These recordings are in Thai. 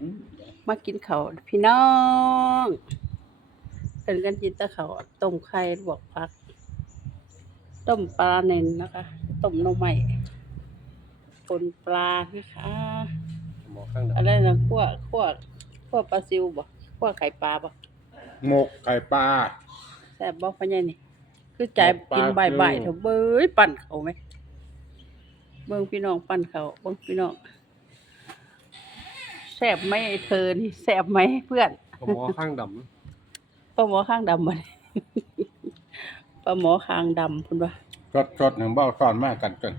อืมมากินข้าวพี่น้องเป็นกันกินแตะข้าวต้มไข่ลวกผัก ต้มปลาเน่นนะคะ ต้มหน่อไม้ปนปลานะคะหมอข้างดอะไรนะขั่วขั่วขั่วปลาซิวบ่ขั่วไข่ปลาบ่หมกไก่ปลาแซ่บบ่พ่อใหญ่นี่ คือใจายหมกปลากินบ่ายๆเถอะเบ้ยปั่นเขาไหมเบิ่งพี่น้องปั่นเขาเบิ่งพี่น้อง แซ่บไหมไอ้เธอนี่แซ่บไหมเพื่อนำหมอข้างดปลาหมอข้างดำบ่เนี่ยปลาหมอข้างดำพุ่นว่าสดสดหนึ่งเบ้าซ่อนมากกันจน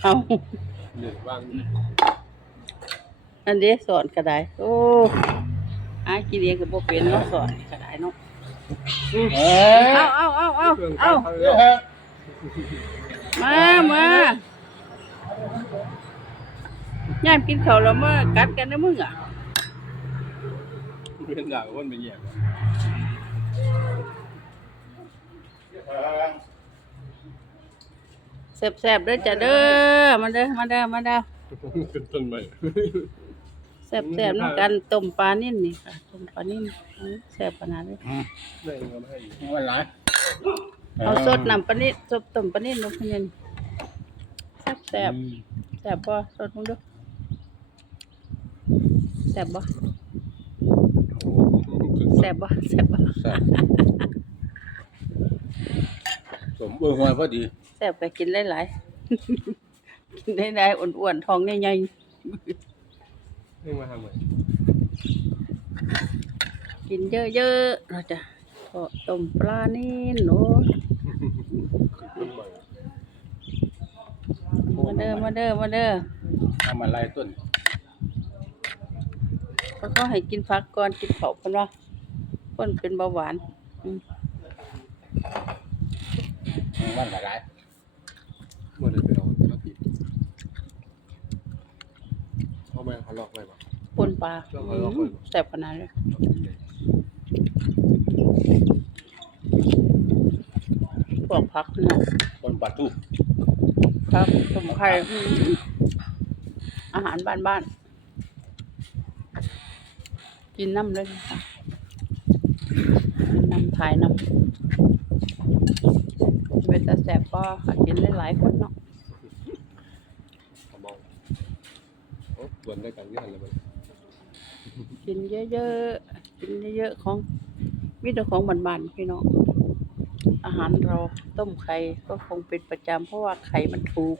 เอาำเดือดว่างอันนี้สอนก็ได้โอ้อากินเองก็บ่เป็นเนาะสอนก็ได้เนาะเอ้ยเอาเอาเอาเอาเครื่องเอาข้างเอ้ยมา มา ย่ามกินข้าวแล้วมากัดกันนะมึงอะเรียนด่าว่าเป็นแย่แซ่บๆเด้อจ้ะเด้อมาเด้อมาเด้อมาเด้อขึ้นต้นใหม่แซ่บๆนำกันต้มปลานิ่นนี่ค่ะต้มปลานิ่นอื้อแซ่บขนาดนี้อืมแม่งก็ไม่ให้อยู่วันไรเอาสดน้ำปลานิ่นสดต้มปลานิ่นลงไปนี่แซ่บๆแซ่บบ่สดมึงดู แซ่บบ่แซ่บบ่แซ่บบ่แซ่บสมบูรณ์หัวพอดีแซ่บก็กินหลายๆกินได้ได้อ้วนๆท้องใหญ่เรื่องมาทำไมๆกินเยอะๆเราจะทอดต้มปลานิ่นโอ้ยต้นใหม่มาเด้อมาเด้อมาเด้อทำอะไรต้น เขาก็ให้กินผักก่อนกินข้าวเพิ่นว่าเพิ่นเป็นเบาหวานอืมวันอะไรเมื่อไรไปเอาแล้วผิดเอาแม่เขาลอกไว้ปะปนปลาอืมแซ่บขนาดเลยพวกผักเนาะต้นปลาทูครับสมุนไพรอืมอาหารบ้านบ้านๆ กินน้ำเลยค่ะกินน้ำถ่ายน้ำเป็นตาแสบก็หากินหลายๆคนเนาะเขามองโอ้ส่วนได้กันงานเลยมันกินเยอะๆ กินเยอะๆ ของวิธีของบ้านๆพี่น้อง อาหารเราต้มไข่ก็คงเป็นประจำเพราะว่าไข่มันถูก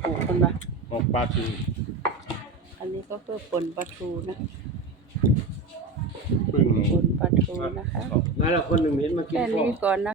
ถูกคนละหมกปลาทู อันนี้ก็เพื่อปนปลาทูนะ พึ่งปนปลาทูนะคะนั่นแหละคนหนึ่งเห็นมากินแค่ข้าวนี้ก่อนนะ